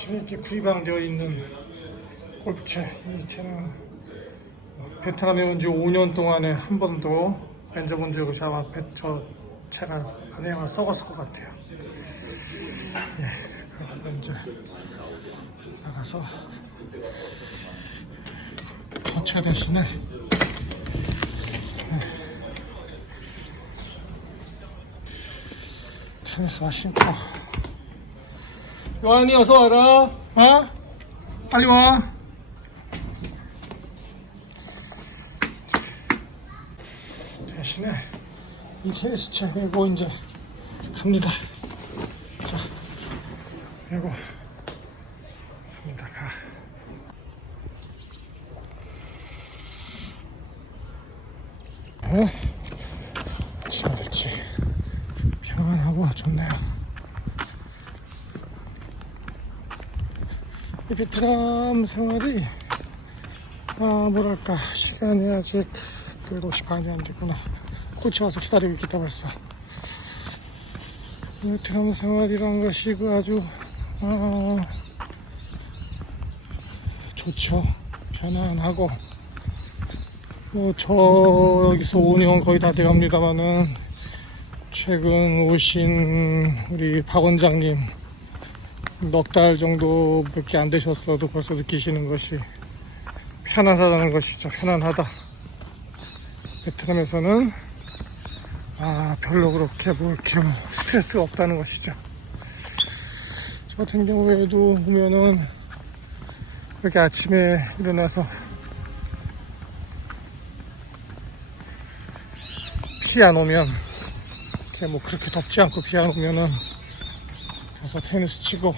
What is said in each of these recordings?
열심히 이렇게 구입되어 있는 골프채. 이 채는 베트남에 온 지 5년 동안에 한 번도 만져본 적이 없이 아마 베- 저 채가 안에 아마 썩었을 것 같아요. 예, 그럼 이제 나가서 거차 대신에 테니스화 신고 요한이 어서 와라 어? 빨리 와 대신에 이 테니스채 메고 이제 갑니다 자 메고 갑니다 가 네? 아침 일찍 평안하고 좋네요. 이 베트남 생활이 아 뭐랄까 시간이 아직 그래도 5시 반이 안 됐구나. 코치 와서 기다리고 있겠다 벌써. 이 베트남 생활이란 것이 그 아주 아 좋죠. 편안하고 뭐 저기서 5년 거의 다 돼갑니다만은 최근 오신 우리 박 원장님 넉 달 정도밖에 안 되셨어도 벌써 느끼시는 것이 편안하다는 것이죠. 편안하다. 베트남에서는 아 별로 그렇게 뭐 이렇게 뭐 스트레스가 없다는 것이죠. 저 같은 경우에도 보면은 이렇게 아침에 일어나서 비 안 오면 이렇게 뭐 그렇게 덥지 않고 비 안 오면은 가서 테니스 치고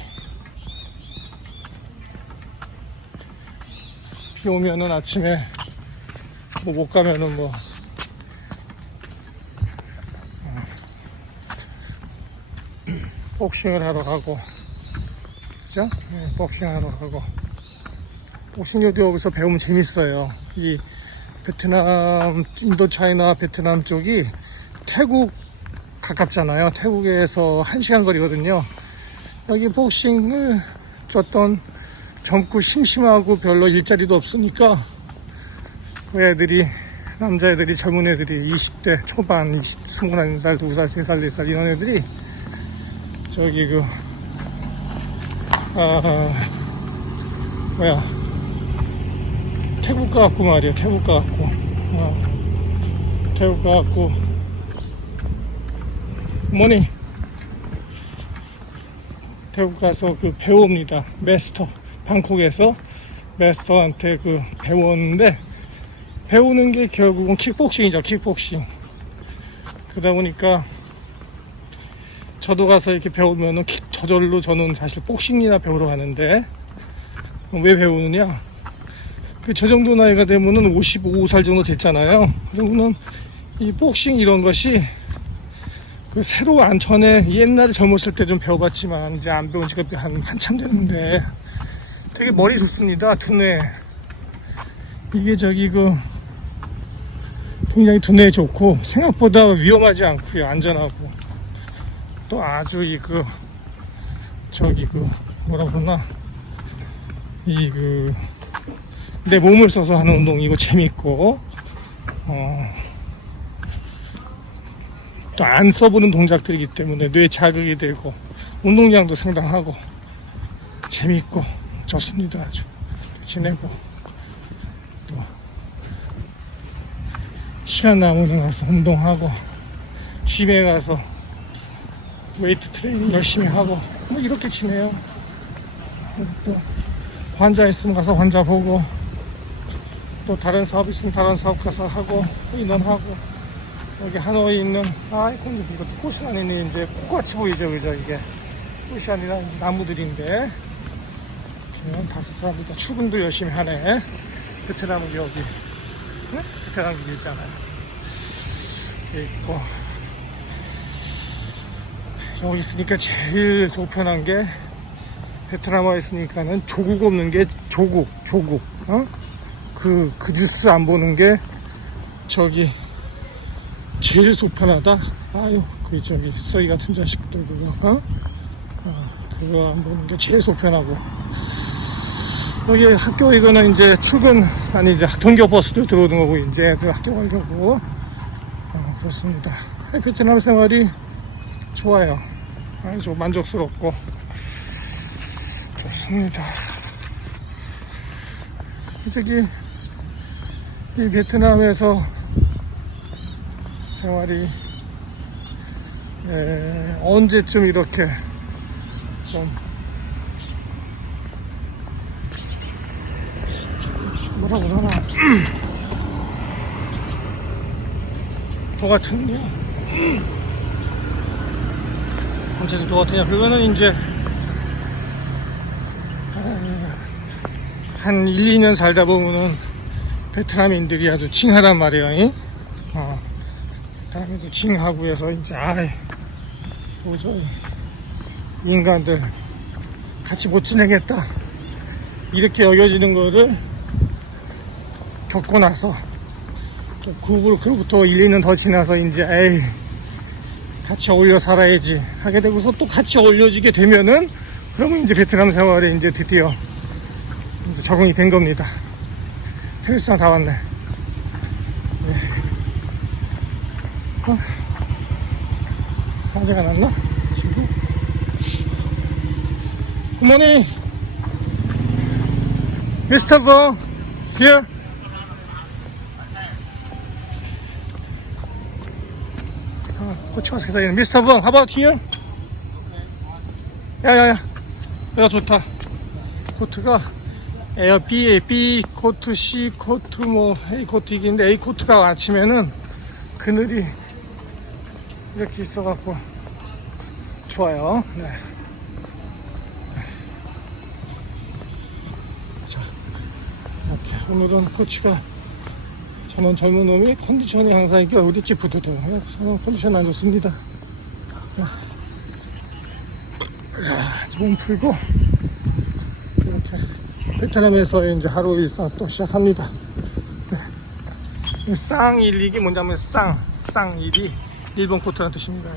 비 오면은 아침에 뭐 못 가면은 뭐 어, 복싱을 하러 가고 그죠? 네, 복싱 하러 가고 복싱도 여기서 배우면 재밌어요. 이 베트남, 인도 차이나 베트남 쪽이 태국 가깝잖아요. 태국에서 1시간 거리거든요. 여기 복싱을 줬던 젊고 심심하고 별로 일자리도 없으니까 그 애들이 남자애들이 젊은 애들이 20대 초반 20, 21살, 2살, 3살, 4살 이런 애들이 저기 그 아, 뭐야. 태국 가갖고 말이야 태국 가갖고. 어, 태국 가갖고. 뭐니. 태국 가서 그 배웁니다 메스터 방콕에서 메스터한테 그 배웠는데 배우는 게 결국은 킥복싱이죠 킥복싱 그러다 보니까 저도 가서 이렇게 배우면은 킥- 저절로 저는 사실 복싱이나 배우러 가는데 왜 배우느냐 그 저 정도 나이가 되면은 55살 정도 됐잖아요. 그러면은 이 복싱 이런 것이 그 새로 안 전에 옛날에 젊었을 때 좀 배워봤지만 이제 안 배운 지가 한, 한참 됐는데 되게 머리 좋습니다. 두뇌. 이게 저기 그 굉장히 두뇌에 좋고 생각보다 위험하지 않고요. 안전하고 또 아주 이 그 저기 그 뭐라 그러나 이 그 내 몸을 써서 하는 운동 이거 재밌고 어, 또 안 써보는 동작들이기 때문에 뇌 자극이 되고 운동량도 상당하고 재밌고 좋습니다. 아주 지내고. 또 시간 남으면 가서 운동하고 집에 가서 웨이트 트레이닝 열심히 하고 뭐 이렇게 지내요. 또 환자 있으면 가서 환자 보고 또 다른 사업 있으면 다른 사업 가서 하고 인원하고 여기 하노이에 있는 아이고 이것도 꽃이 아니네 이제 꽃같이 보이죠? 그죠? 이게 꽃이 아니라 나무들인데 지금 다섯 다 출근도 열심히 하네 베트남은 여기 네? 베트남 여기 있잖아요 여기 있고 여기 있으니까 제일 속편한 게 베트남 와 있으니까는 조국 없는 게 조국 조국 어? 그, 그 뉴스 안 보는 게 저기 제일 속편하다. 아유, 그 저기 써이 같은 자식들 그거. 어? 어, 그거 안 보는 게 제일 속편하고 여기 학교 이거는 이제 출근 아니 이제 동교 버스도 들어오는 거고 이제 그 학교 가려고 어, 그렇습니다. 베트남 생활이 좋아요. 아주 만족스럽고 좋습니다. 솔직히 이 베트남에서 생활이 에, 언제쯤 이렇게 좀 뭐라고 하나 도 같은요? 언제든 도 같으냐 그거는 이제 어, 한 1, 2년 살다 보면은 베트남인들이 아주 칭하단 말이에요 이? 어, 베트남인들 칭하고 해서 이제 아이 도저히 인간들 같이 못 지내겠다. 이렇게 여겨지는 거를 겪고 나서 좀 그후로 그로부터 1, 2년 더 지나서 이제 에이 같이 어울려 살아야지 하게 되고서 또 같이 어울려지게 되면은 그러면 이제 베트남 생활에 이제 드디어 이제 적응이 된 겁니다. 테니스장 다 왔네. 네. 어? 화재가 났나? 지금? 굿모닝! 미스터 버, here? 아, 고추가 세다니는 미스터 버, how about here? 야야야, 야 좋다. 코트가 에어 B, B 코트, C 코트, 뭐 A 코트 이긴데 A 코트가 아침에는 그늘이 이렇게 있어갖고 좋아요. 네. 자, 이렇게 오늘은 코치가 저는 젊은 놈이 컨디션이 항상 이게 어디지 부두두. 저는 컨디션 안 좋습니다. 야, 몸 풀고 이렇게 베트남에서 이제 하루 일상 또 시작합니다. 네. 쌍일릭이 뭐냐면 쌍, 쌍일이 일본 코트라는 뜻입니다.